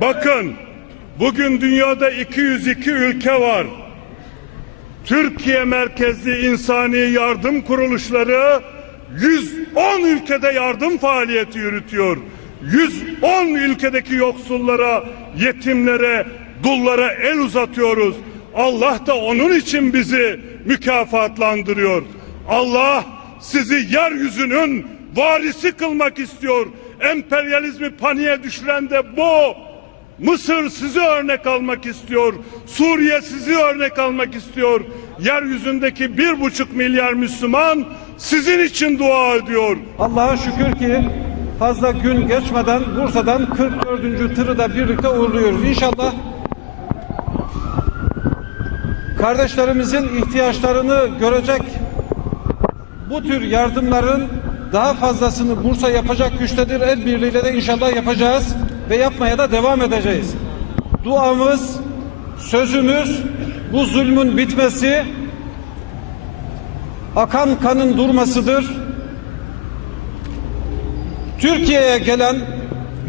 Bakın, bugün dünyada 202 ülke var. Türkiye merkezli insani yardım kuruluşları 110 ülkede yardım faaliyeti yürütüyor. 110 ülkedeki yoksullara, yetimlere, dullara el uzatıyoruz. Allah da onun için bizi mükafatlandırıyor. Allah sizi yeryüzünün varisi kılmak istiyor. Emperyalizmi paniğe düşüren de bu. Mısır sizi örnek almak istiyor. Suriye sizi örnek almak istiyor. Yeryüzündeki 1,5 milyar Müslüman sizin için dua ediyor. Allah'a şükür ki fazla gün geçmeden Bursa'dan 44. tırı da birlikte uğurluyoruz. İnşallah kardeşlerimizin ihtiyaçlarını görecek bu tür yardımların daha fazlasını Bursa yapacak güçtedir. El birliğiyle de inşallah yapacağız ve yapmaya da devam edeceğiz. Duamız, sözümüz bu zulmün bitmesi, akan kanın durmasıdır. Türkiye'ye gelen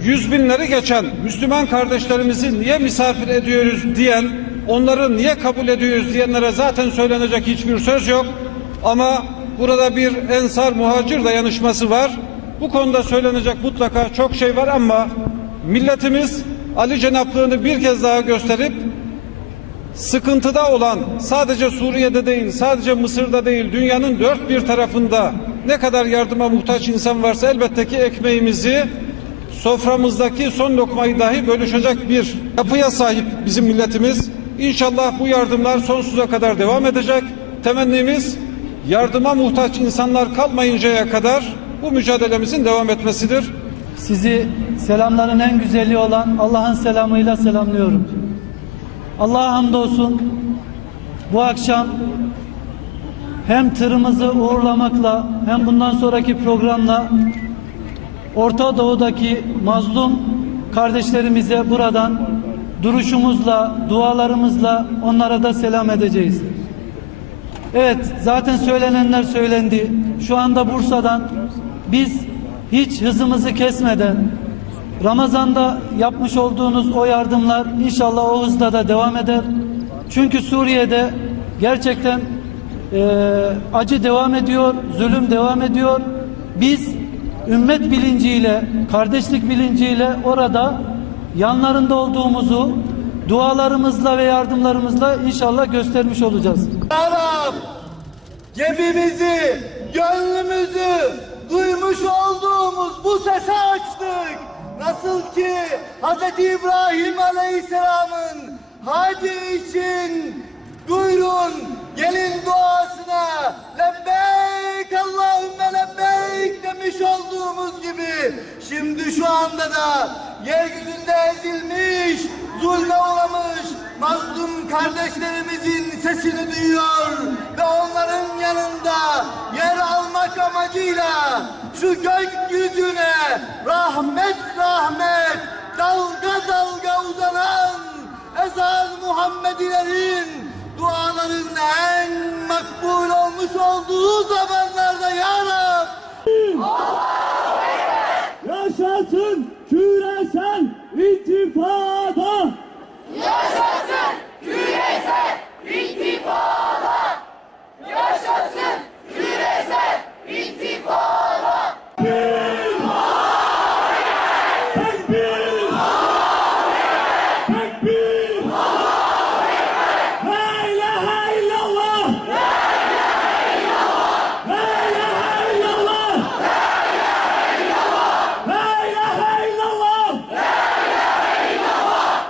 yüz binleri geçen Müslüman kardeşlerimizi niye misafir ediyoruz diyen, onları niye kabul ediyoruz diyenlere zaten söylenecek hiçbir söz yok. Ama burada bir ensar muhacir dayanışması var. Bu konuda söylenecek mutlaka çok şey var ama milletimiz Ali Cenaplığını bir kez daha gösterip sıkıntıda olan, sadece Suriye'de değil, sadece Mısır'da değil, dünyanın dört bir tarafında ne kadar yardıma muhtaç insan varsa elbette ki ekmeğimizi, soframızdaki son lokmayı dahi bölüşecek bir yapıya sahip bizim milletimiz. İnşallah bu yardımlar sonsuza kadar devam edecek. Temennimiz yardıma muhtaç insanlar kalmayıncaya kadar bu mücadelemizin devam etmesidir. Sizi selamların en güzeli olan Allah'ın selamıyla selamlıyorum. Allah'a hamdolsun bu akşam hem tırımızı uğurlamakla hem bundan sonraki programla Orta Doğu'daki mazlum kardeşlerimize buradan duruşumuzla, dualarımızla onlara da selam edeceğiz. Evet, zaten söylenenler söylendi. Şu anda Bursa'dan biz hiç hızımızı kesmeden Ramazan'da yapmış olduğunuz o yardımlar inşallah o hızla da devam eder. Çünkü Suriye'de gerçekten acı devam ediyor, zulüm devam ediyor. Biz ümmet bilinciyle, kardeşlik bilinciyle orada yanlarında olduğumuzu dualarımızla ve yardımlarımızla inşallah göstermiş olacağız. Arap, cebimizi, gönlümüzü duymuş olduğumuz bu sese açtık. Nasıl ki Hz. İbrahim Aleyhisselam'ın hacı için buyurun gelin duasına lebbeyk Allahümme lebbeyk demiş olduğumuz gibi şimdi şu anda da yeryüzünde ezilmiş, zulme uğramış mazlum kardeşlerimizin sesini duyuyor ve onların yanında yer almak amacıyla şu gökyüzüne rahmet rahmet dalga dalga uzanan ezan Muhammedilerin duaların en makbul olmuş olduğu zamanlarda ya Rab. Yaşasın küresel ittifak!